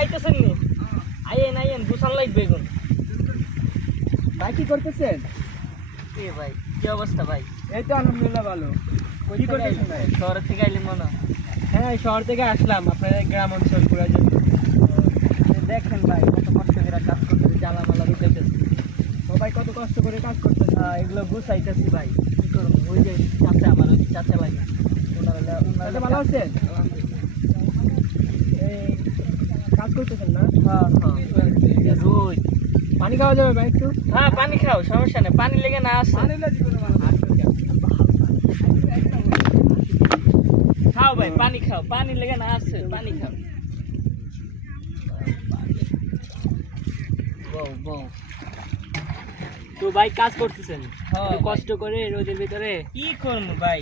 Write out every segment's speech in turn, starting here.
আইতেছেন নি? আইয়েন আইয়েন, গুছান লাগবে এখন। ভাই কি করতেছেন? এ ভাই কি অবস্থা ভাই? এই তো আলহামদুলিল্লাহ ভালো। কি করতেছেন ভাই? শহর থেকে আইলি মনে? হ্যাঁ শহর থেকে আসলাম আপনাদের গ্রাম অঞ্চল ঘোরার জন্য। দেখেন ভাই কত কষ্ট করে কাজ করতেছে, জ্বালা মালা দিতেছে। সবাই কত কষ্ট করে কাজ করতেছে। এগুলো গুছাইতেছি ভাই, কি করবো? ওই যে চাচা, আমার ওই চাচা ভাই, আচ্ছা, ভালো আছেন? এই কাজ করতেছেন না? রোজ পানি খাওয়া যাবে ভাই একটু? হ্যাঁ পানি খাও, সমস্যা নেই, পানি লেগে না আসে। খাও ভাই পানি খাও, পানি লেগে না আসে, পানি খাও। বউ বউ তো ভাই কাজ করতেছেন একটু কষ্ট করে রোদের ভিতরে? কি করবো ভাই,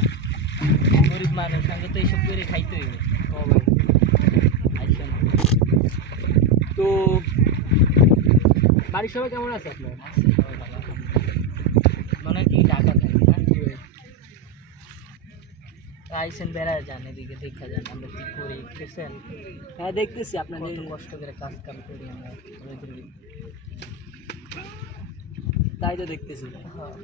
গরিব মানুষ, সঙ্গে তো এইসব করে খাইতে হইবে। ও ভাই আইসেন। তো বাড়ির সবাই কেমন আছে আপনার? আছে সবাই ভালো, আলহামদুলিল্লাহ। মনে হয় কি ঢাকা থাকি না? আইসেন বেড়ায় যান, এদিকে দেখা যান আমরা কি করি, বুঝছেন? হ্যাঁ দেখতেছি আপনাদের। কত কষ্ট করে কাজ কাম করি আমরা রোদের ভিতরে। তাই তো দেখতেছি। হ্যাঁ